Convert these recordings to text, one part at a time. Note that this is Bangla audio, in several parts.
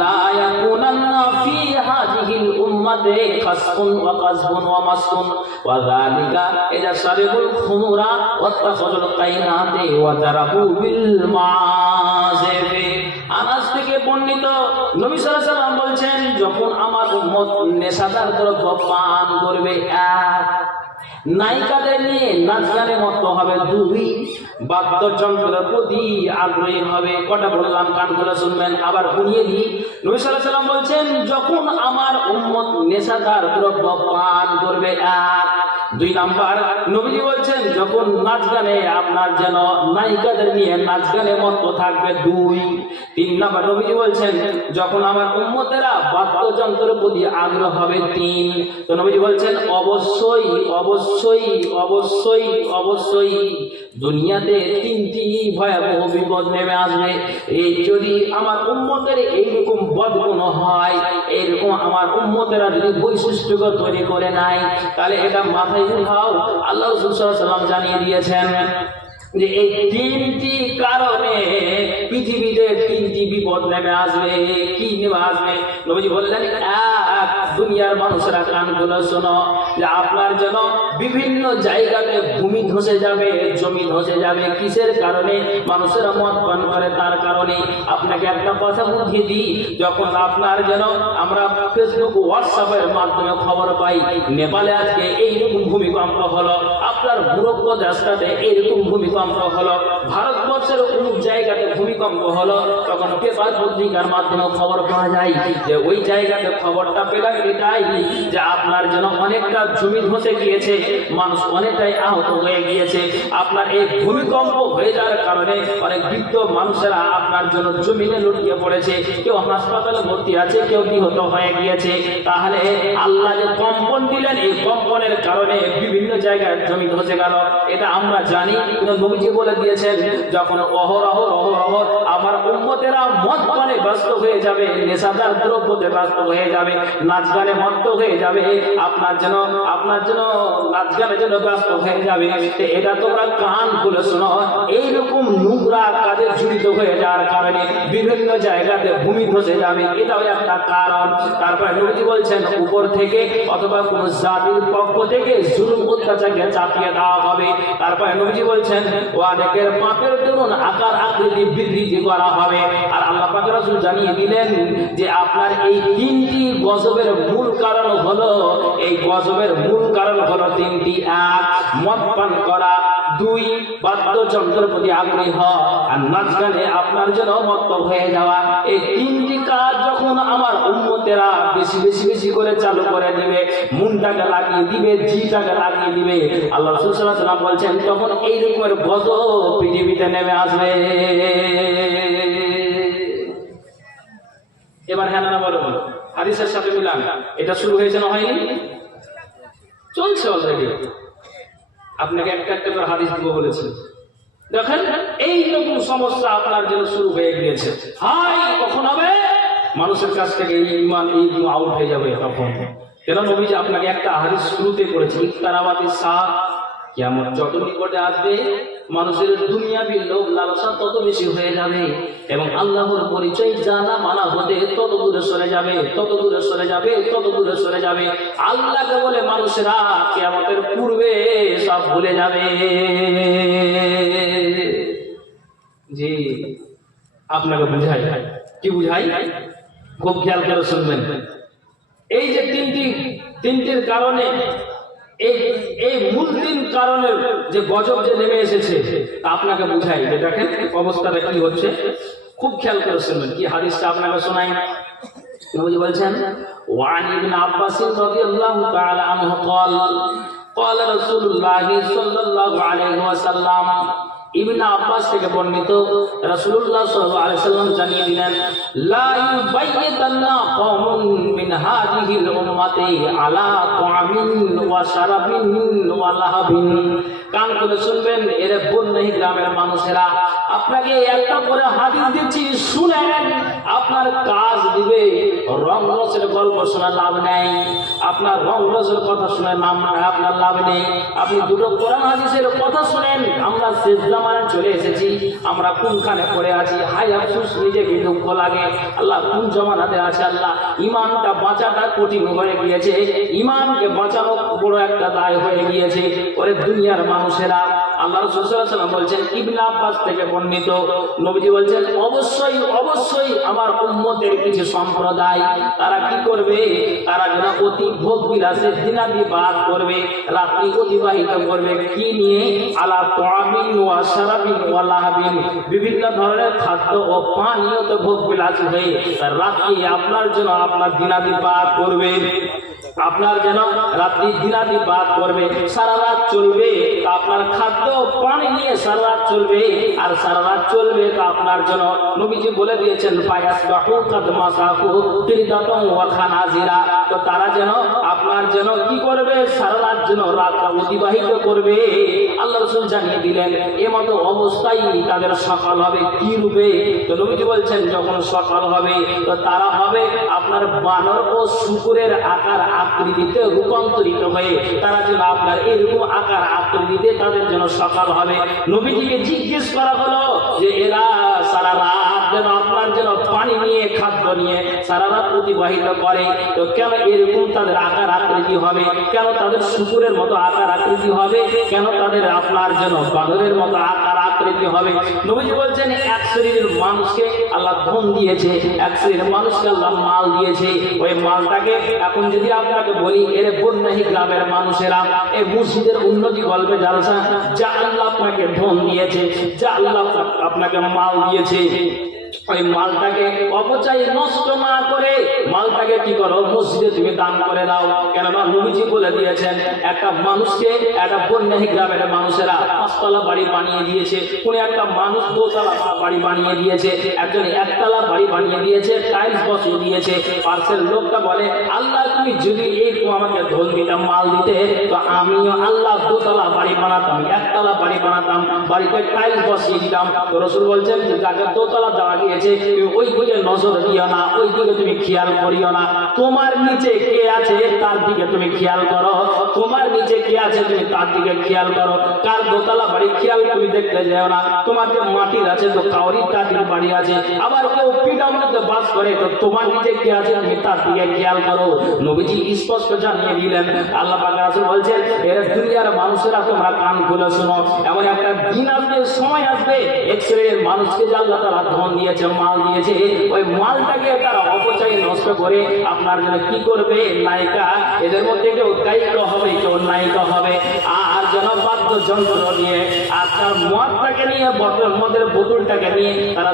লা ইয়াকুনান্না ফি হাযিহিল উম্মাতি খাসফুন ওয়া কাযফুন ওয়া মাসফুন ওয়া যালিকা ইযা শারিবুল খুমুরা ওয়াত্তাখাযুল কাইনাতি ওয়া দারাবু বিল মাযিফি। আনাস থেকে বর্ণিত, নবী সাল্লাল্লাহু আলাইহি ওয়াসাল্লাম বলছেন, যখন আমার উম্মত নেশাদার দ্রব্য পান করবে, এক, নায়িকাদের নিয়ে নাচ গানে মত্ত হবে, দুই, বাদ্যযন্ত্রের প্রতি আগ্রহী হবে। কটা বললাম, কান খুলে শুনবেন, আবার শুনিয়ে দিই। নবী সাল্লাল্লাহু আলাইহি ওয়াসাল্লাম বলছেন, যখন আমার উম্মত নেশাদার দ্রব্য পান করবে, এক, দুই নাম্বার নবীজি বলছেন, যখন নাচ গানে আপনার যেন নায়িকাদের নিয়ে নাচ গানে মত্ত থাকবে, দুই, তিন নাম্বার নবীজি বলছেন, যখন আমার উম্মতেরা বাদ্যযন্ত্রের প্রতি আগ্রহ হবে, তিন। তো নবীজি বলছেন, অবশ্যই অবশ্যই অবশ্যই অবশ্যই দুনিয়াতে তিনটি ভয়াবহ বিপদ নেমে আসবে। এই যদি আমার উম্মতের এইরকম বদগুণ হয়, এইরকম আমার উম্মতেরা যদি বৈশিষ্ট্য তৈরি করে নাই, তাহলে এটা মাথায় উঠাও। আল্লাহ রাসূল সাল্লাল্লাহু আলাইহি ওয়াসাল্লাম জানিয়ে দিয়েছেন যে এই তিনটি কারণে পৃথিবীতে তিনটি বিপদ নেমে আসবে। কি নেমে আসবে? নবীজি বললেন, এক, দুনিয়ার মানুষেরা কান খুলে শোনো, যে আপনার যেন বিভিন্ন জায়গাতে ভূমি ধসে যাবে, জমি ধসে যাবে। কিসের কারণে? মানুষেরা মদ পান করে, তার কারণে। আপনাকে একটা কথা বুঝিয়ে দিই, যখন আপনার যেন আমরা ফেসবুক, হোয়াটসঅ্যাপের মাধ্যমে খবর পাই, নেপালে আজকে এইরকম ভূমিকম্প হলো, আপনার ভূরক্ষ দেশটাতে এইরকম ভূমিকম্প হলো, ভারতবর্ষের অমুক জায়গাতে ভূমিকম্প হলো, তখন পেপার পত্রিকার মাধ্যমে খবর পাওয়া যায় যে ওই জায়গাতে খবরটা পেলাম এটাই যে আপনার যেন অনেকটা জমি ধসে গিয়েছে, মানুষ অনেকটাই আহত হয়ে গিয়েছে। আপনার এই ভূমিকম্প হয়ে যাওয়ার কারণে অনেক বৃদ্ধ মানুষেরা আপনার জন্য জমিনে লুটিয়ে পড়েছে, কেউ হাসপাতালে ভর্তি আছে, কেউ নিহত হয়ে গিয়েছে। তাহলে আল্লাহ যে কম্পন দিলেন, এই কম্পনের কারণে বিভিন্ন জায়গায় জমি ধসে গেল, এটা আমরা জানি। নবীজি বলে দিয়েছেন, যখন অহরহ আমার উম্মতেরা মদ পানে ব্যস্ত হয়ে যাবে, নেশাদার দ্রব্যতে ব্যস্ত হয়ে যাবে, নাচ গানে মত্ত হয়ে যাবে, আপনার জন্য নাচ গানে যেন ব্যস্ত হয়ে যাবে, এটা তোমরা কান খুলে শোনো। এইরকম নোংরা কাজে জড়িত হয়ে যাওয়ার কারণে বিভিন্ন জায়গাতে ভূমি ধসে যাবে, এটাও একটা কারণ। তারপরে নবীজি বলছেন, উপর থেকে অথবা কোন জাতির পক্ষ থেকে জুলুম অত্যাচারকে চাপিয়ে দেওয়া হবে। তারপরে নবীজি বলছেন, অনেকের পাপের দরুন আকার আকৃতি বৃদ্ধি করা হবে। আর আল্লাহ পাক রাসূল জানিয়ে দিলেন যে আপনার এই তিনটি গজবের মূল কারণ হলো, এই গজবের মূল কারণ হলো তিনটি, এক, মদ পান করা, দুই, বাদ্যযন্ত্রের প্রতি আগ্রহী হওয়া, আর নাচ গানে আপনার জন্য মত্ত হয়ে যাওয়া। এই তিনটি কাজ যখন আমার উম্মতেরা বেশি বেশি বেশি করে চালু করে দিবে, মনটাকে লাগিয়ে দিবে, জিটাকে লাগিয়ে দিবে, আল্লাহ রাসূল সাল্লাল্লাহু আলাইহি ওয়াসাল্লাম বলছেন, তখন এই রকমের গজব পৃথিবীতে নেমে আসবে। এবার হ্যাঁ না বলো, হাদিসের সাথে মিলান। এটা শুরু হয়েছে না হয়নি? চলছে অলরেডি। আপনাকে একটা একটা করে হাদিস দিব বলেছি। দেখেন, এইরকম সমস্যা আপনার জন্য শুরু হয়ে গিয়েছে। হাই, কখন হবে? মানুষের কাছ থেকে এই ইমান আউট হয়ে যাবে তখন। কেন? নবীজি আপনাকে একটা হাদিস শুরুতে করেছে, ইকতারাবাতিস সাআহ, কিয়ামত যত নিকটে আসবে, মানুষের দুনিয়াবি লোভ লালসা তত বেশি হয়ে যাবে, এবং আল্লাহর পরিচয় জানা মানা হতে তত দূরে সরে যাবে, তত দূরে সরে যাবে, তত দূরে সরে যাবে। আল্লাহকে বলে মানুষেরা কিয়ামতের পূর্বে সব ভুলে যাবে। জি, আপনাকে বুঝাই। কি বুঝাই? খুব খেয়াল করে শুনবেন। এই যে তিনটির কারণে, এই মূল তিন কারণের যে গজব যে নেমে এসেছে, আপনাকে বুঝাই যে দেখেন অবস্থাটা কি হচ্ছে। খুব খেয়াল করে শুনবেন। কি হাদিসটা আপনাকে শোনাই। নবী বলছেন, ওয়ান ইবনে আব্বাস রাদিয়াল্লাহু তাআলা আনহু قال قال رسول الله صلى الله عليه وسلم, ইবনে আব্বাস থেকে বর্ণিত, রাসূলুল্লাহ সাল্লাল্লাহু আলাইহি ওয়াসাল্লাম জানিয়ে দিলেন, লা ইউবাইয়িতান্না কওমুন মিন হাযিহিল উম্মাতি আলা তাআমিন ওয়া শারাবিন ওয়া লাহাবিন কান করে শুনবেন। এর বন্যী গ্রামের মানুষেরা, আপনাকে একটা করে হাদিস দিচ্ছি, শুনেন, আপনার কাজ দিবে। রংরসের গল্প শোনা লাভ নেই, আপনার রংরসের কথা শুনে আপনার লাভ নেই। আপনি দুটো কোরআন হাদিসের কথা শুনেন। আমরা শেষ জামানায় চলে এসেছি, আমরা কোনখানে পড়ে আছি, হাই আফসোস, নিজেকে দুঃখ লাগে। আল্লাহ কোন জমানাতে আছে। আল্লাহ ইমানটা বাঁচাটা কঠিন হয়ে গিয়েছে, ইমানকে বাঁচানো বড় একটা দায় হয়ে গিয়েছে। ওরে দুনিয়ার মানুষেরা, আল্লাহ রাসূল সাল্লাল্লাহু আলাইহি ওয়াসাল্লাম বলছেন, ইবনে আব্বাস থেকে বর্ণিত, নবীজি বলছেন, অবশ্যই অবশ্যই আমার উম্মতের কিছু সম্প্রদায়, তারা কি করবে, তারা যেন অতি ভোগ বিলাসে দিনাতিপাত করবে, রাত্রি অতিবাহিত করবে। কি নিয়ে? আলা তাআমিন ওয়া শারাবিন ওয়া লাহবিন, বিভিন্ন ধরনের খাদ্য ও পানীয়তে ভোগ বিলাস হয়ে রাত্রি আপনার জন্য আপনার দিনাতিপাত করবে, আপনার যেন রাত্রি দিনাতিপাত করবে, সারা রাত চলবে। আপনার খাদ্য পানি নিয়ে সারা রাত চলবে, আর সারা রাত চলবে তা আপনার জন্য। নবীজি বলে দিয়েছেন, ফায়াসবাহু কাদ মাসাহু তিরদাতান ওয়া খানাজিরা, তো তারা যেন আপনার যেন কি করবে, সারা রাত যেন রাতটা অতিবাহিত করবে। আল্লাহ রাসূল জানিয়ে দিলেন, এমতো অবস্থায় তাদের সকাল হবে কি রূপে? তো নবীজি বলছেন, যখন সকাল হবে তো তারা হবে আপনার বানর ও শূকরের আকার আকৃতিতে রূপান্তরিত হয়ে, তারা যেন আপনার এরকম আকার আকৃতিতে তাদের জন্য সকাল হবে। নবীজিকে জিজ্ঞেস করা হলো যে এরা সারা রাত যেন আপনার যেন পানি নিয়ে খাদ্য নিয়ে সারা রাত অতিবাহিত করে, তো কেন এরকম তাদের আকার আকৃতি হবে? কেন তাদের শূকরের মতো আকার আকৃতি হবে? কেন তাদের আপনার যেন বানরের মতো আকার আকৃতি হবে? নবীজি বলছেন, এক শ্রেণীর মানুষকে আল্লাহ ধন দিয়েছে, এক শ্রেণীর মানুষকে আল্লাহ মাল দিয়েছে। ওই মালটাকে এখন যদি আপনাকে বলি, এর বন্যাহী গ্রামের মানুষেরা, এই মসজিদের উন্নতি গল্পে জালসা, যা আল্লাহ আপনাকে ধন দিয়েছে, যা আল্লাহ আপনাকে মাল দিয়েছে, ওই মালটাকে অপচয় নষ্ট না করে মালটাকে কি করো, মসজিদে তুমি দান করে দাও। কেননা নবীজি বলে দিয়েছেন, একটা মানুষকে, একটা বন্যাহী গ্রামের মানুষেরা 5 তলা বাড়ি বানিয়ে দিয়েছে, কোন একটা মানুষ 2 তলা বাড়ি বানিয়ে দিয়েছে, একজন 1 তলা বাড়ি বানিয়ে দিয়েছে, টাইলস বসিয়ে দিয়েছে। পাশের লোকটা বলে, আল্লাহ তুমি যদি এইরকম আমাকে ধন দিতাম, মাল দিতে, তো আমিও আল্লাহ 2 তলা বাড়ি বানাতাম, 1 তলা বাড়ি বানাতাম, বাড়িতে টাইলস বসিয়ে দিতাম। তো রাসূল বলছেন, যাকে 2 তলা দেওয়া দিয়েছে ওই দিকে নজর দিও না, ওই দিকে তুমি খেয়াল করিও না। তোমার নিচে কে আছে তার দিকে তুমি খেয়াল করো, তোমার নিচে কে আছে তুমি তার দিকে খেয়াল করো। কার 2 তলা বাড়ি খেয়াল তুমি দেখতে যাও না। তোমার যে মাটির আছে তো কাউরির টাটির বাড়ি আছে, আবার কেউ পিডাব্লিউতে বাস করে, তো তোমার নিচে কে আছে তুমি তার দিকে খেয়াল করো। নবীজি স্পষ্ট জানিয়ে দিলেন। আল্লাহ পাক রাসূল বলছেন, এর দুনিয়ার মানুষেরা তোমরা কান খুলে শোনো, এমন একটা দিন আসবে, সময় আসবে, এক শ্রেণীর মানুষকে যে আল্লাহ তাআলা ধন দিয়েছে, মাল দিয়েছে, ওই মালটাকে তারা অপচয় নষ্ট করে আপনার জন্য কি করবে, নায়িকা, এদের মধ্যে কেউ গায়িকা হবে, কেউ নায়িকা হবে, আর যেন বাদ্যযন্ত্র নিয়ে আর তার মদটাকে নিয়ে, মদের বোতলটাকে নিয়ে তারা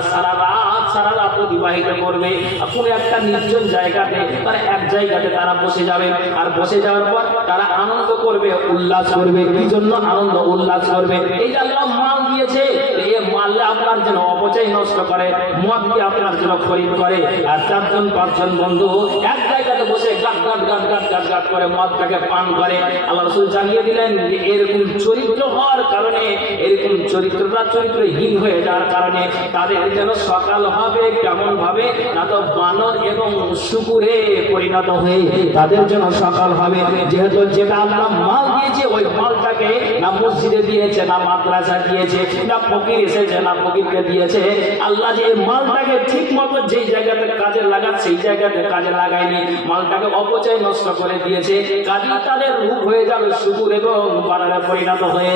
সারা রাত অতিবাহিত করবে। কোনো একটা নির্জন জায়গাতে, তারা এক জায়গাতে তারা বসে যাবে, আর বসে যাওয়ার পর তারা আনন্দ করবে, উল্লাস করবে। কি জন্য আনন্দ উল্লাস করবে? এই যে আল্লাহ মাল দিয়েছে, এই মালে আপনার জন্য অপচয় নষ্ট করে, মদকে আপনার জন্য খরিদ করে, আর 4-5 জন বন্ধু এক জায়গাতে বসে গাট গাট গাট গাট গাট গাট করে মদটাকে পান করে। আল্লাহ রাসূল জানিয়ে দিলেন যে এরকম চরিত্র হওয়ার কারণে, এরকম চরিত্রহীন হয়ে যাওয়ার কারণে তাদের যেন সকাল হবে কেমন ভাবে, না তো বানর এবং শূকরে পরিণত হয়ে তাদের জন্য সকাল হবে। যেহেতু যেটা আল্লাহ মাল দিয়েছে, ওই মালটাকে না মসজিদে দিয়েছে, না মাদ্রাসা দিয়েছে, না ফকির এসেছে, না ফকিরকে দিয়েছে। আল্লাহ যে মালটাকে ঠিক মতো যেই জায়গাতে কাজে লাগাচ্ছে, সেই জায়গাতে কাজে লাগায়নি, মালটাকে অপচয় নষ্ট করে দিয়েছে। কাজে তাদের রূপ হয়ে যাবে শূকর এবং বানরে পরিণত হয়ে।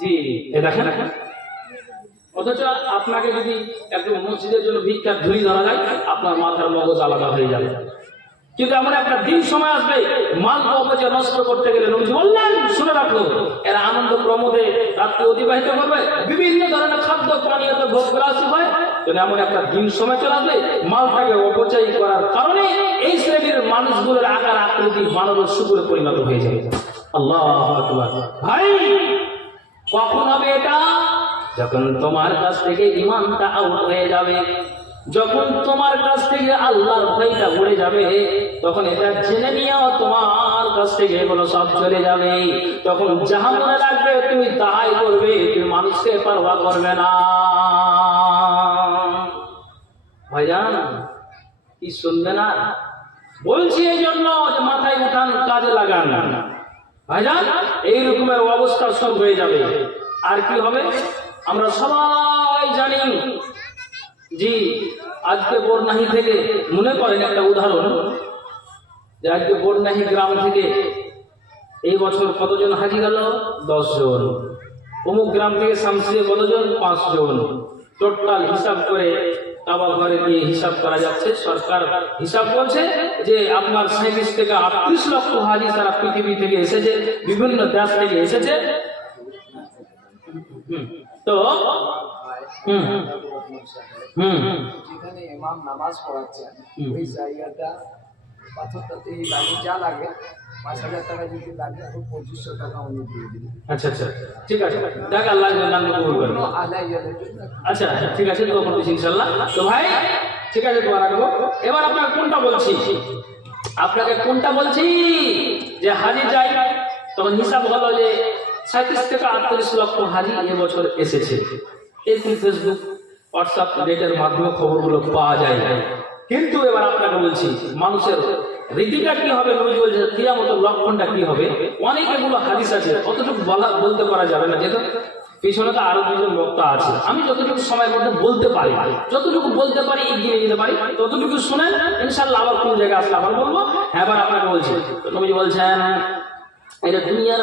জি, এ দেখেন, অথচ আপনাকে যদি একদম মসজিদের জন্য ভিক্ষার ঝুলি ধরা যায়, আপনার মাথার মগজ আলাদা হয়ে যাবে। কিন্তু এমন একটা দিন সময় আসবে, মাল অপচয় নষ্ট করতে গেলে নবীজি বললেন, শুনে রাখো, এরা আনন্দ প্রমোদে রাত্রি অতিবাহিত করবে, বিভিন্ন ধরনের খাদ্য পানীয়তে ভোগ বিলাসী হয়। কিন্তু এমন একটা দিন সময় চলে আসবে, মালটাকে অপচয় করার কারণে এই শ্রেণীর মানুষগুলোর আকার আকৃতি বানর শূকরে পরিণত হয়ে যাবে। আল্লাহু আকবার। ভাই, কখন হবে এটা? যখন তোমার কাছ থেকে ঈমানটা আউট হয়ে যাবে, যখন তোমার কাছ থেকে আল্লাহর ভয়টা উড়ে যাবে, তখন এটা জেনে নিয়েও তোমার কাছ থেকে এগুলো সব চলে যাবে। তখন যাহা মনে রাখবে তুমি তাই করবে, তুমি মানুষকে পারওয়া করবে না। ভাইজান কি শুনবে না? বলছি এই জন্য যে মাথায় উঠান, কাজে লাগান। ভাইজান এই রকমের অবস্থা সব হয়ে যাবে। আর কি হবে আমরা সবাই জানি। জি আজকে বরনাহি থেকে মনে করেন একটা উদাহরণ, যে আজকে বরনাহি গ্রাম থেকে এই বছর কতজন হাজি গেল? 10 জন। অমুক গ্রাম থেকে শামসিয়ে কতজন? 5 জন। টোটাল হিসাব করে কাবা ঘরে দিয়ে হিসাব করা যাচ্ছে। সরকার হিসাব বলছে যে আপনার 37 থেকে 38 লক্ষ হাজি সারা পৃথিবী থেকে এসেছে, বিভিন্ন দেশ থেকে এসেছে। তো যেখানে ইমাম নামাজ পড়াচ্ছেন ওই জায়গাটা পাথরটাতে লাগে যা লাগে 5,000 টাকা যদি লাগে এখন 2500 টাকা উনি দিয়ে দিলেন। আচ্ছা আচ্ছা ঠিক আছে, দেখ আল্লাহ কবুল করবে। আচ্ছা ঠিক আছে, তো বলছি ইনশাআল্লাহ। তো ভাই ঠিক আছে, দোয়া রাখবো। এবার আপনাকে কোনটা বলছি, আপনাকে কোনটা বলছি যে হাজি যাই, তখন হিসাব হলো যে 37 থেকে 38 লক্ষ হাজি এবছর এসেছে। এরকম ফেসবুক হোয়াটসঅ্যাপ নেটের মাধ্যমে খবরগুলো পাওয়া যায়। কিন্তু এবার আপনাকে বলছি মানুষের রীতিটা কি হবে, নবী বলছে কিয়ামতের লক্ষণটা কি হবে। অনেক এগুলো হাদিস আছে, অতটুকু বলতে পারা যাবে না, যেহেতু পিছনে তো আরো দুজন বক্তা আছে। আমি যতটুকু সময়ের মধ্যে বলতে পারি, যতটুকু বলতে পারি এগিয়ে যেতে পারি, ততটুকু শুনেন। ইনশাআল্লাহ আবার কোন জায়গায় আসলে আবার বলবো। এবার আপনাকে বলছি, নবী বলছেন এটা দুনিয়ার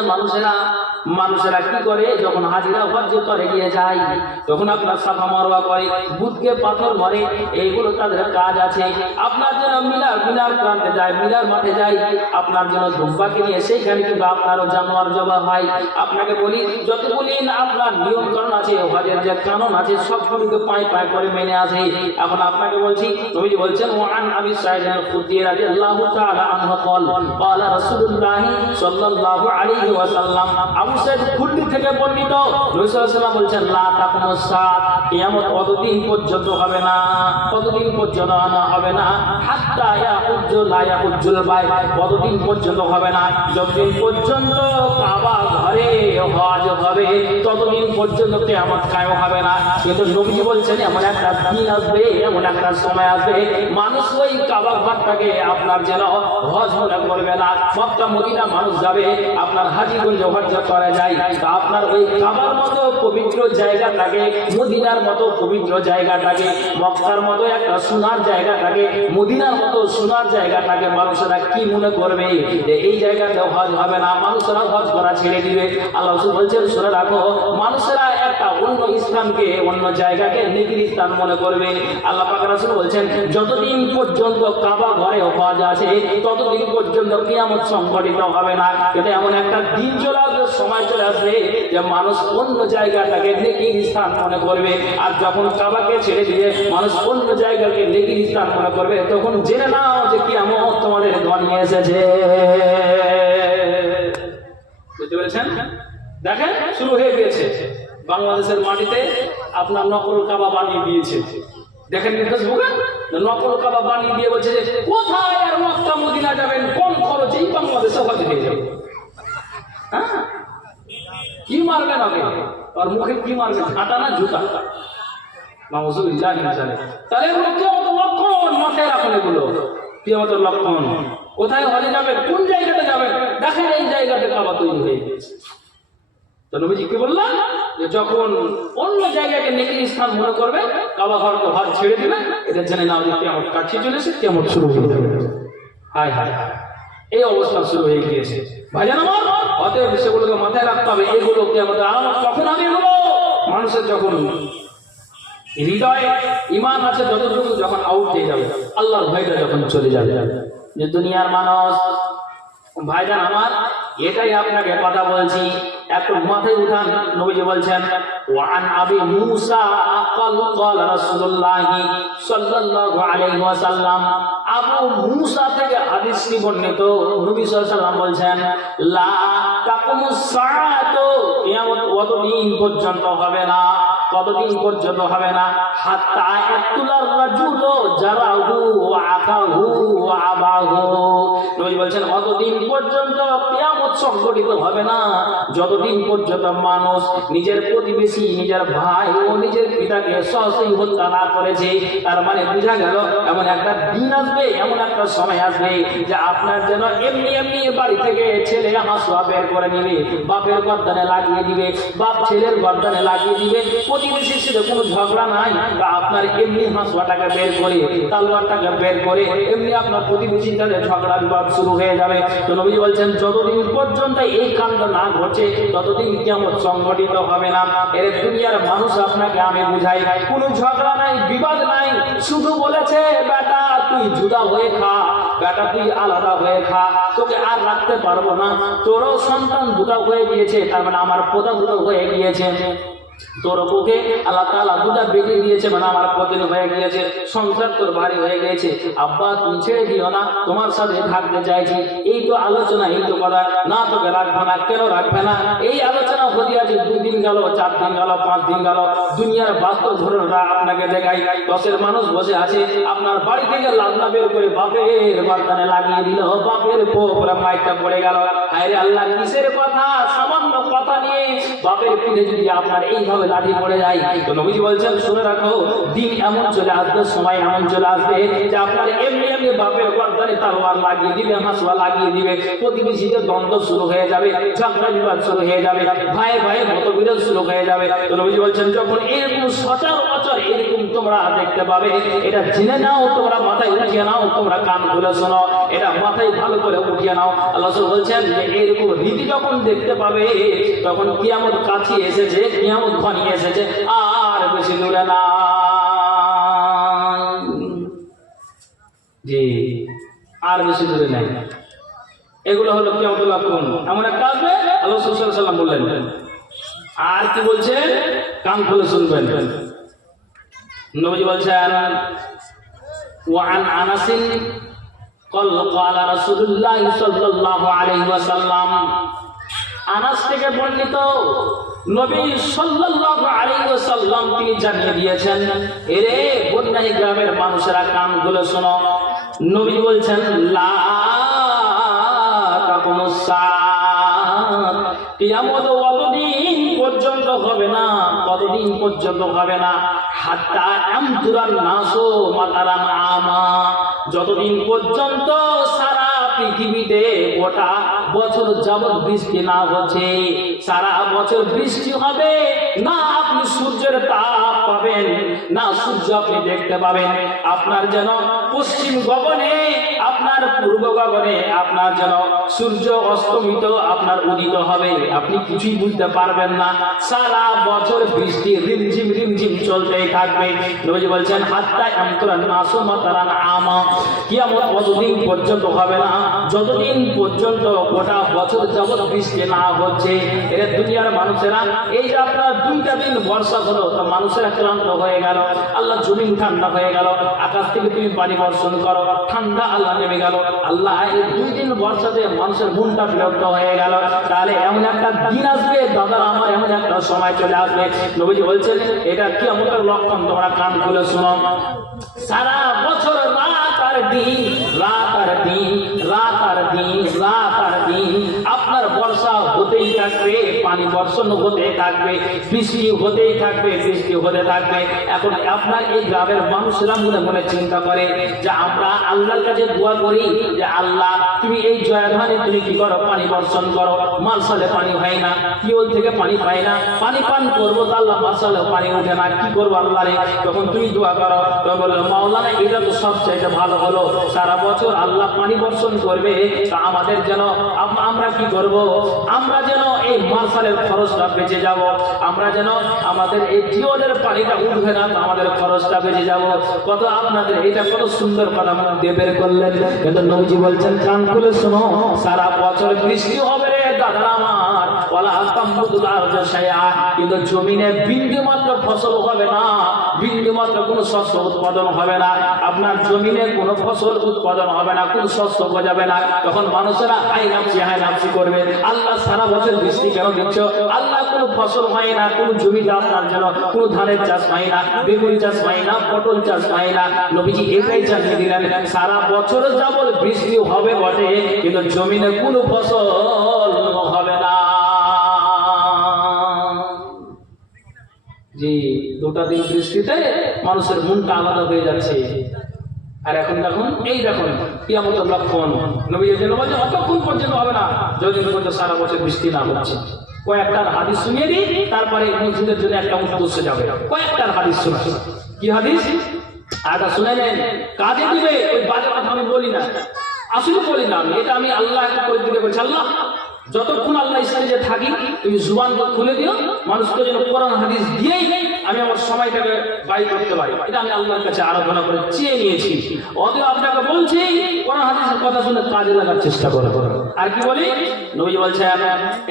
মানুষেরা কি করে, যখন হাজিরা হজ করে গিয়ে যায়, তখন আপনার সাফা মারওয়া করে, বুধকে পাথর মারে, এইগুলো তাদের কাজ আছে। আপনার জন্য মিনার প্রান্তে যায়, মিনার মাঠে যায়, আপনার জন্য দুম্বাকে নিয়ে সেইখানে কিন্তু আপনারও জানোয়ার জবা হয়। আপনাকে বলি যতগুলি আপনার নিয়মকরণ আছে, হজের যে কানুন আছে, সবগুলিকে পায়ে পায়ে করে মেনে আসে। এখন আপনাকে বলছি, নবীজি বলছেন ওয়ান আবি সাঈদ আল-খুদরি রাদিয়াল্লাহু তাআলা আনহু ক্বালা রাসূলুল্লাহ সাল্লাল্লাহু আলাইহি ওয়াসাল্লাম, আবু সাঈদ খুদরি থেকে বর্ণিত, নবী সাল্লাল্লাহু আলাইহি ওয়াসাল্লাম বলছেন লা তাকুমুস সাআত, কিয়ামত কতদিন পর্যন্ত হবে না, কতদিন পর্যন্ত হবে না, হাত্তা ইয়াহুজ্জু লা ইয়াহুজ্জুল বাইত, কতদিন পর্যন্ত হবে না, যতদিন পর্যন্ত কাবা ঘরে হজ হবে ততদিন পর্যন্ত কিয়ামত কায়েম হবে না। কিন্তু নবীজি বলছেন এমন একটা দিন আসবে, এমন একটা সময় আসবে, মানুষ ওই কাবা ঘরটাকে আপনার যেন হজ মনে করবে না। মক্কা মদিনা মানুষ যাবে, আপনার হাজীগঞ্জ হজ করা যায়, তা আপনার ওই কাবার মতো পবিত্র জায়গাটাকে, মদিনার মতো পবিত্র জায়গাটাকে, মক্কার মতো একটা সোনার জায়গাটাকে, মদিনার মতো সোনার জায়গাটাকে মানুষেরা কি মনে করবে যে এই জায়গাতে হজ হবে না, মানুষেরা হজ করা ছেড়ে দিবে। আল্লাহ বলছেন শুনে রাখো, মানুষেরা একটা অন্য স্থানকে, অন্য জায়গাকে নেকির স্থান মনে করবে। আল্লাহ পাক রাসূল বলছেন যতদিন পর্যন্ত কাবা ঘরে হজ আছে ততদিন পর্যন্ত কিয়ামত সংঘটিত হবে না। এটা এমন একটা দিন চলে আসবে, সময় চলে আসবে যে মানুষ অন্য জায়গাটাকে নেকির স্থান মনে করবে। আর যখন কাবাকে ছেড়ে দিয়ে মানুষ অন্য জায়গাকে নেকির স্থান মনে করবে, তখন জেনে নাও যে কিয়ামত তোমাদের ঘর নিয়ে এসেছে। বুঝতে পেরেছেন? দেখেন শুরু হয়ে গিয়েছে বাংলাদেশের মাটিতে আপনার নকল কাবা বানিয়ে দিয়েছে। দেখেন ফেসবুকে নকল কাবা বানিয়ে দিয়ে বলছে যে কোথায় আর মক্কা মদিনা যাবেন, কম খরচেই বাংলাদেশে হজ হয়ে যাবে। হ্যাঁ কি মারবেন আগে, আর মুখে কি মারবেন, কাঁটা না জুতা? তাহলে এগুলো কিয়ামতের লক্ষণ, মাথায় রাখুন এগুলো কিয়ামতের লক্ষণ। কোথায় হজে যাবেন, কোন জায়গাতে যাবেন, দেখেন এই জায়গাতে কাবা তৈরি হয়ে গেছে। তো নবীজি কি বললেন যে যখন অন্য জায়গাকে নেকির স্থান মনে করবে, কাবা ঘরকে হজ ছেড়ে দিবে, এদের জেনে নাও যে কিয়ামত কাছে চলেছে, কিয়ামত শুরু হয়ে যাবে। হায় হায় এই অবস্থা শুরু হয়ে গিয়েছে ভাইজান আমার। অতএব সেগুলোকে মাথায় রাখতে হবে। এগুলো কিয়ামতের আলামত কখন হবে? এগুলো মানুষের যখন হৃদয়ে ঈমান আছে যতটুকু, যখন আউট হয়ে যাবে, আল্লাহর ভয়টা যখন চলে যাবে, যে দুনিয়ার মানুষ ভাইজান আমার, এটাই আপনাকে কথা বলছি, একটু মাথায় উঠান। নবীজি বলছেন ওয়ান আবি মুসা ক্বাল রাসূলুল্লাহ সাল্লাল্লাহু আলাইহি ওয়াসাল্লাম, আবু মুসা থেকে হাদিসটি বর্ণিত, নবী সাল্লাল্লাহু আলাইহি ওয়াসাল্লাম বলছেন লা তাকুমুস সাআতু, কিয়ামত অতদিন পর্যন্ত হবে না, কতদিন পর্যন্ত হবে না? হাত্তা ইয়াতুলার রাজুলু জারাহু ওয়া আকাহু ওয়া আবাহু। নবী বলছেন কতদিন পর্যন্ত কিয়ামত সংঘটিত হবে না? যতদিন পর্যন্ত মানুষ নিজের প্রতিবেশী, নিজের ভাই ও নিজের পিতাকে সহজেই হত্যা না করেছে। তার মানে বোঝা গেল এমন একটা দিন আসবে, এমন একটা সময় আসবে যে আপনার যেন এমনি এমনি বাড়ি থেকে ছেলে হাসুয়া বের করে নিবে, বাপের গর্দানে লাগিয়ে দিবে, বাপ ছেলের গর্দানে লাগিয়ে দিবে, প্রতিবেশীর সাথে কোনো ঝগড়া নাই, বা আপনার এমনি হাসুয়াটাকে বের করে, তালোয়ারটাকে বের করে এমনি আপনার প্রতিবেশীর সাথে ঝগড়া বিবাদ শুরু হয়ে যাবে। তো নবী বলছেন যতদিন পর্যন্ত এই কাণ্ড না ঘটছে ততদিন কিয়ামত সংঘটিত হবে না। এর দুনিয়ার মানুষ আপনাকে আমি বুঝাই, কোনো ঝগড়া নাই, বিবাদ নাই, শুধু বলেছে বেটা তুই জুদা হয়ে খা, বেটা তুই আলাদা হয়ে খা, তোকে আর রাখতে পারবো না, তোরও সন্তান দুটা হয়ে গিয়েছে, তার মানে আমার পোতা দুটো হয়ে গিয়েছে, তোর বুকে আল্লাহ তাআলা দুটা বেঁধে দিয়েছে, মানে আমার পতিত হয়ে গিয়েছে, সংসার তোর ভারী হয়ে গেছে, আব্বা তুমি ছেড়ে দিও না, তোমার সাথে থাকতে চাইছি। এই তো আলোচনা, এই তো কথা, না তোকে রাখবে না, কেন রাখবে না? এই আলোচনা হতে আছে 2 দিন গেল, 4 দিন গেল, 5 দিন গেল, দুনিয়ার বাস্তব ঘটনাটা আপনাকে দেখাই। 10 মানুষ বসে আছে, আপনার বাড়ি থেকে লাদনা বের করে বাপের বাগানে লাগিয়ে দিল, বাপের পোপরা মাইকটা পড়ে গেল। আরে আল্লাহ কিসের কথা? সামান্য কথা নিয়ে বাপের পিঠে যদি আপনার এইভাবে লাঠি পড়ে যায়, তো নবীজি বলছেন শুনে রাখো, দিন এমন চলে আসবে, সময় এমন চলে আসবে যে আপনার এমনি এমনি বাপের গর্দানে তালোয়ার লাগিয়ে দিবে, হাসুয়া লাগিয়ে দিবে, প্রতিবেশীতে দ্বন্দ্ব শুরু হয়ে যাবে, ঝগড়া বিবাদ শুরু হয়ে যাবে, ভাই ভাই মতবিরোধ শুরু হয়ে যাবে। তো নবীজি বলছেন যখন এরকম সচরাচর এরকম তোমরা দেখতে পাবে, এটা জেনে নাও, তোমরা মাথায় উঠিয়ে নাও, তোমরা কান খুলে শোনো, এটা মাথায় ভালো করে উঠিয়ে নাও। আল্লাহ বলছেন যে এরকম রীতি যখন দেখতে পাবে তখন কিয়ামত কাছে এসেছে, কিয়ামত ঘনিয়ে এসেছে, আর বেশি দূরে না। জি, আর বেশি দূরে নাই। এগুলো হলো কিয়ামতের লক্ষণ। এমন একটা আসবে, আল্লাহ সাল্লাল্লাহু আলাইহি ওয়াসাল্লাম বললেন। আর কি বলছে? কান খুলে শুনবেন। নবী বলছেন ওয়ান আনাসিন قال قال رسول الله صلى الله عليه وسلم, আনাস থেকে বর্ণিত নবী সাল্লাল্লাহু আলাইহি ওয়াসাল্লাম তিনি জানিয়ে দিয়েছেন, এরে বন্যাই গ্রামের মানুষেরা কান খুলে শোনো। নবী বলছেন লা তাকুমুস সাআত, কিয়ামত কতদিন পর্যন্ত হবে না, কতদিন পর্যন্ত হবে না? হাত্তা আমতুরান নাসু মাতারান আমা, যতদিন পর্যন্ত সারা পৃথিবীতে গোটা বছর যাবত বৃষ্টি না হচ্ছে, সারা বছর বৃষ্টি হবে না, আপনি সূর্যের তাপ পাবেন না, সূর্য আপনি দেখতে পাবেন, আপনার যেন পশ্চিম গগনে, আপনার পূর্ব গগনে আপনার যেন সূর্য অস্তমিত, আপনার উদিত হবে, আপনি কিছুই বুঝতে পারবেন না, সারা বছর বৃষ্টি রিমঝিম রিমঝিম চলতেই থাকবে। নবী বলছেন হাত্তা আমতুরান নাসু মাতারান আমা, কিয়ামত কতদিন পর্যন্ত হবে না? যতদিন পর্যন্ত গোটা বছর যাবত বৃষ্টি না হচ্ছে। এর দুনিয়ার মানুষেরা এই যে আপনার 2টা দিন বর্ষা হলো, তো মানুষেরা ক্লান্ত হয়ে গেল, আল্লাহ জমিন ঠান্ডা হয়ে গেল, আকাশ থেকে তুমি পানি বর্ষণ করো, ঠান্ডা আল্লাহ নেমে গেল, আল্লাহ এই 2 দিন বর্ষাতে মানুষের মনটা বিরক্ত হয়ে গেল। তাহলে এমন একটা দিন আসবে দাদারা, আমার এমন একটা সময় চলে আসবে, নবীজি বলছেন এটা কিয়ামতের লক্ষণ, তোমরা কান খুলে শোনো। সারা বছর রাত আর দিন, রাত আর দিন, রাত আর দিন, রাত আর দিন আপনার বর্ষা হতেই থাকবে, পানি বর্ষণ হতে থাকবে, বৃষ্টি হতেই থাকবে, বৃষ্টি হতে থাকবে। এখন আপনার এই গ্রামের মানুষরা মনে মনে চিন্তা করে যে আমরা আল্লাহর কাছে দোয়া করি যে আল্লাহ তুমি এই জয়ধানে তুমি কি করো, পানি বর্ষণ করো, মার্শালে পানি হয় না, টিউবওয়েল থেকে পানি পাই না, পানি পান করবো তো আল্লাহ মার্শালে পানি ওঠে না, কি করবো আল্লাহ রে? তখন তুমি দোয়া করো, বললো মাওলানা এটা তো সবচাইতে ভালো হলো, সারা বছর আল্লাহ পানি বর্ষণ করবে, তা আমাদের যেন আমরা কি করব, আমরা যেন এই মার্শালের খরচটা বেঁচে যাব, আমরা যেন আমাদের এই টিউবওয়েলের পানিটা উঠবে না, তো আমাদের খরচটা বেঁচে যাব। কত আপনাদের এটা কত সুন্দর কথা বের করলেন। কিন্তু নবীজি বলছেন কান খুলে শোনো, সারা বছর বৃষ্টি হবে রে দাদা আমার, ওয়ালা তামবুতুল আরদু শাইআ, কিন্তু জমিনে বিন্দু মাত্র ফসল হবে না, বিন্দু মাত্র কোনো শস্য উৎপাদন হবে না, আপনার জমিনে কোনো ফসল উৎপাদন হবে না, কোনো শস্য গজাবে না। তখন মানুষেরা হাই নাফসি করবে, আল্লাহ সারা বছর বৃষ্টি কেন দিচ্ছ? আল্লাহ কোনো ফসল হয় না, কোনো জমিতে আপনার জন্য কোনো ধানের চাষ হয় না, বেগুন চাষ হয় না, পটল চাষ হয় না। নবীজি এটাই জানিয়ে দিলেন, সারা বছর যাবত বৃষ্টি হবে বটে, কিন্তু জমিনে কোনো ফসল হবে না। জি, দুটা দিন বৃষ্টিতে মানুষের মনটা আলাদা হয়ে যাচ্ছে। আর এখন দেখুন, এই দেখুন কিয়ামতের লক্ষণ। নবী বলেন অতক্ষণ পর্যন্ত হবে না যতদিন পর্যন্ত সারা বছর বৃষ্টি না হচ্ছে। কয়েকটার হাদিস শুনিয়ে দিই, তারপরে মসজিদের জন্য একটা উদ্দেশ্য যাবে। কয়েকটার হাদিস শোনা। কি হাদিস? আটা শুনে নেন, কাজে দিবে। ওই বাজে কথা আমি বলি না, আসলে বলি না, এটা আমি আল্লাহ একটা করে দিতে বলছি। আল্লাহ যতক্ষণ আল্লাহ স্টেজে থাকি, তুমি জুবানটা খুলে দিও, মানুষকে যেন কোরআন হাদিস দিয়েই আমি আমার সময়টাকে ব্যয় করতে পারি। এটা আমি আল্লাহর কাছে আরাধনা করে চেয়ে নিয়েছি। অতএব আপনাকে বলছি, কোরআন হাদিসের কথা শুনে কাজে লাগার চেষ্টা করো। আর কি বলি? নবী বলছেন,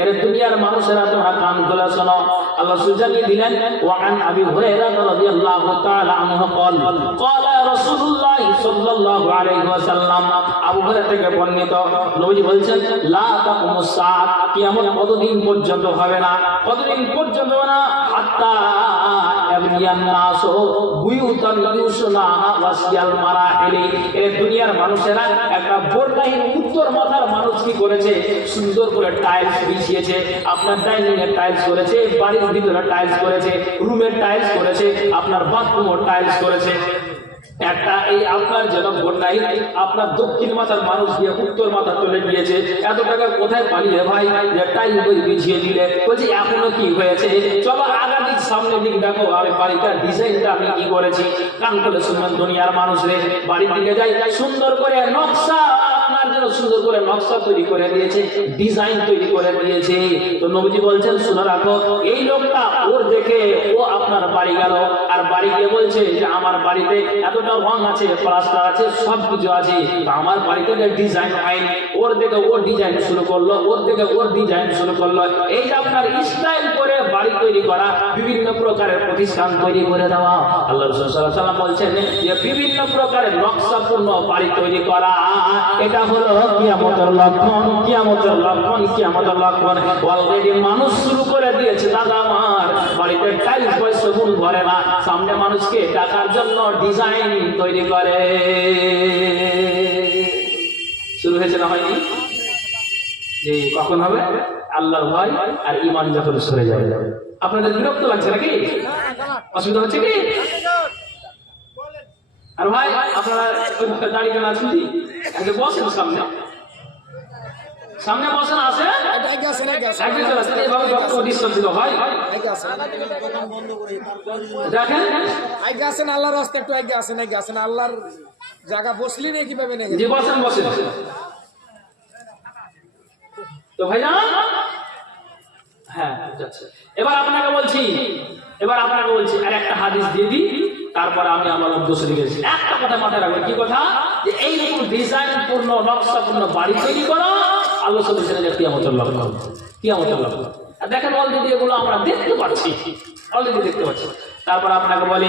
এর দুনিয়ার মানুষেরা তোমরা কান খুলে শোনো। আল্লাহ জানিয়ে দিলেন, ওয়ান আবি হুরায়রা রাদিয়াল্লাহু তাআলা আনহু قال قال رسول الله صلى الله عليه وسلم, আবু হুরায়রা থেকে বর্ণিত, নবী বলছেন, লা তাকুমুস সাআত, কিয়ামত কতদিন পর্যন্ত হবে না? কতদিন পর্যন্ত না? হাত্তা ইয়াবনিয়ান নাসু বুয়ুতান ইউসলাহা ওয়াসিয়াল মারাহিলি। এই দুনিয়ার মানুষেরা একটা বোরকাহীন উত্তর মাথার মানুষ কি করেছে? সুন্দর করে টাইলস বিছিয়েছে, আপনার ডাইনিং এর টাইলস করেছে, বাড়ির ভিতরে টাইলস করেছে, রুমের টাইলস করেছে, আপনার বাথরুমের টাইলস করেছে। একটা এই আপনার যেন বন্যাই আপনার দক্ষিণ মাথার মানুষ দিয়ে উত্তর মাথা চলে গিয়েছে। এত টাকা কোথায় পালিয়ে ভাই যে টাইল বই বিছিয়ে দিলে? বলছি এখনো কি হয়েছে? চলো আগা দিক সামনে দিক দেখো, আর বাড়িটার ডিজাইনটা আমি কি করেছি। কান খুলে শুনবেন দুনিয়ার মানুষরে, বাড়ির দিকে যাই সুন্দর করে নকশা, আপনার জন্য সুন্দর করে নকশা তৈরি করে দিয়েছে, ডিজাইন তৈরি করে দিয়েছে। তো নবীজি বলছেন, শুনে রাখো, এই লোকটা ওর দেখে ও আপনার বাড়ি গেল, আর বাড়ি গিয়ে বলছে যে আমার বাড়িতে এতটা রং আছে, প্লাস্টার আছে, সব কিছু আছে, আমার বাড়িতে ডিজাইন হয়নি। ওর দেখে ওর ডিজাইন শুরু করলো, ওর দেখে ওর ডিজাইন শুরু করলো। এই যে আপনার স্টাইল করে বাড়ি তৈরি করা, বিভিন্ন প্রকারের প্রতিষ্ঠান তৈরি করে দেওয়া। আল্লাহ রাসূল সাল্লাল্লাহু আলাইহি ওয়াসাল্লাম বলছেন যে বিভিন্ন প্রকারের নকশাপূর্ণ বাড়ি তৈরি করা, এটা হলো কিয়ামতের লক্ষণ। কিয়ামতের লক্ষণ, কিয়ামতের লক্ষণ। অলরেডি মানুষ শুরু করে দিয়েছে, দাদা আমার বাড়িতে টাইলস পয়সা গুণ ভরে না, সামনে মানুষকে ডাকার জন্য ডিজাইন তৈরি করে। শুরু হয়েছে না হয়নি? যে কখন হবে? আল্লাহর ভয় আর ঈমান যখন সরে যাবে। আপনাদের বিরক্ত লাগছে নাকি? অসুবিধা হচ্ছে কি? আর ভাই আপনারা দাঁড়িয়ে কেন আছেন? বসেন, সামনে সামনে বসেন। আসে দেখেন আল্লাহর রাস্তা একটু আগে আসেন, আগে আসেন। আল্লাহর জায়গা বসলি না কিভাবে নেই? জি বসেন, বসেন। তো ভাইয়া হ্যাঁ, এবার আপনাকে বলছি আর একটা হাদিস দিয়ে দিই, তারপরে আমি আমার উদ্দেশ্য লিখেছি। একটা কথা মাথায় রাখবেন। কি কথা? যে এইরকম ডিজাইন পূর্ণ নকশাপূর্ণ বাড়ি তৈরি করা আল্লাহ বলেছেন যে কিয়ামতের লক্ষণ। কিয়ামতের লক্ষণ। আর দেখেন অলরেডি এগুলো আমরা দেখতে পাচ্ছি, অলরেডি দেখতে পাচ্ছি। তারপর আপনাকে বলি